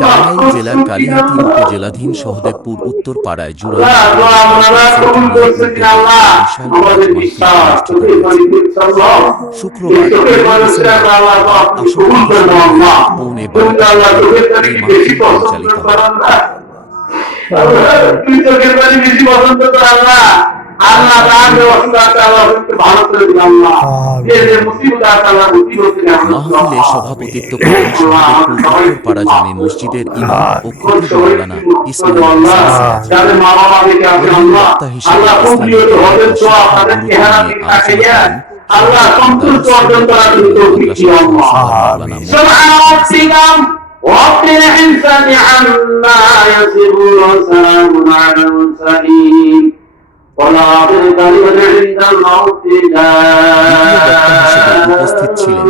টাঙ্গাইল জেলার কালীহাতি উপজেলাধীন সহদেবপুর তোকে পরিচিত আল্লাহ শুক্রবার পৌনে পরিচালিত আল্লাহ, তুই তোকে বাড়ি বেশি পছন্দ কর আল্লাহ আল্লাহ তার ব্যবস্থা আছে আল্লাহ তুমি ভালো করে দিন আল্লাহ যে যে মুসিবত আছে আল্লাহ মুসিবত থেকে আমাদের মাহফিলে আল্লাহ। সভাপতিত্ব করেন সহদেবপুর উত্তরপাড়া জামে মসজিদের ইমাম ও খতিব মাওলানা ইসমাইল হোসেন সিরাজ। যাদের মা বাবা বেঁচে আছেন আল্লাহ বক্তা হিসেবে আল্লাহ খুব ইসলামী প্রিয় হবেন তো শিক্ষা আপনাদের গুরুত্ব চেহারা নিয়ে দিকে আলোচনা তাকাইয়া করেন আল্লাহ সন্তুষ্ট অর্জন করার জন্য তৌফিক দিও আল্লাহ আমিন سبحان ربك رب العزة عما يصفون وسلام على المرسلين উপস্থিত ছিলেন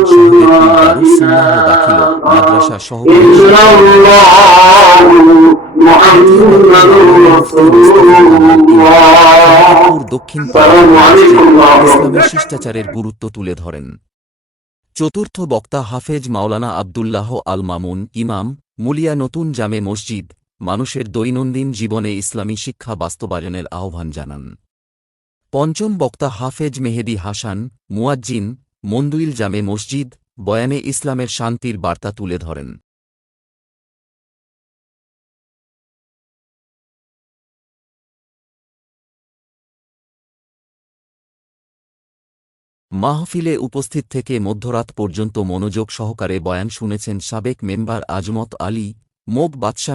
দক্ষিণ ইসলামের শিষ্টাচারের গুরুত্ব তুলে ধরেন। চতুর্থ বক্তা হাফেজ মাওলানা আবদুল্লাহ আল মামুন ইমাম মুলিয়া নতুন জামে মসজিদ মানুষের দৈনন্দিন জীবনে ইসলামী শিক্ষা বাস্তবায়নের আহ্বান জানান। পঞ্চম বক্তা হাফেজ মেহেদি হাসান, মুয়াজ্জিন মন্দুইল জামে মসজিদ, বয়ানে ইসলামের শান্তির বার্তা তুলে ধরেন। মাহফিলে উপস্থিত থেকে মধ্যরাত পর্যন্ত মনোযোগ সহকারে বয়ান শুনেছেন সাবেক মেম্বার আজমত আলী মোক বাদশা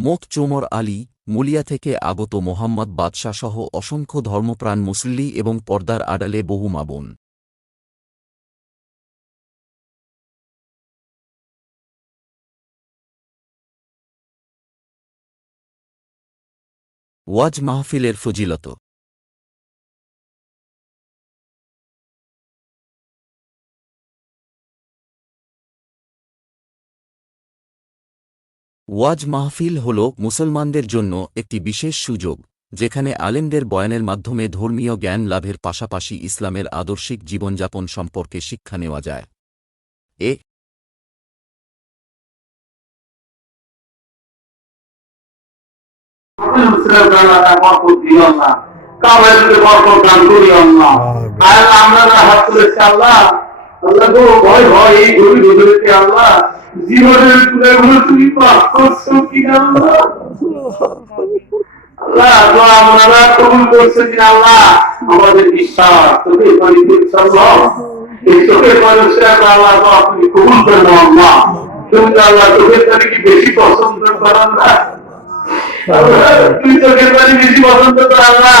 মোক চোমর আলী, মুলিয়া থেকে আগত মোহাম্মদ বাদশাহসহ অসংখ্য ধর্মপ্রাণ মুসল্লি এবং পর্দার আড়ালে বহু মাবন ওয়াজ মাহফিলের ফজিলত ওয়াজ মাহফিল হল মুসলমানদের জন্য একটি বিশেষ সুযোগ, যেখানে আলেমদের বয়ানের মাধ্যমে ধর্মীয় জ্ঞান লাভের পাশাপাশি ইসলামের আদর্শিক জীবনযাপন সম্পর্কে শিক্ষা নেওয়া যায়। এ আমরা আল্লাহ। আল্লাহ ভয় ভয়, এই গরিব আল্লাহ জীবনের তুলে তুমি কি আল্লাহ আমরা কবুল করছে কিনা আল্লাহ? আমাদের বিশ্বাস তোকে এই চোখের মানুষের আল্লাহ আপনি কবুল করে দাও আল্লাহ। তুমি আল্লাহ চোখের তারিখে বেশি পছন্দ করেন না? তুই চোখের পানি বেশি পছন্দ কর আল্লাহ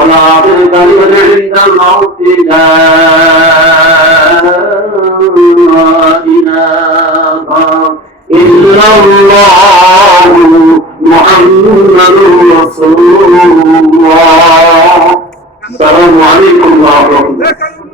والآخر كلمة عند الموت لا إلا الله محمد رسول الله. السلام عليكم ورحمة الله.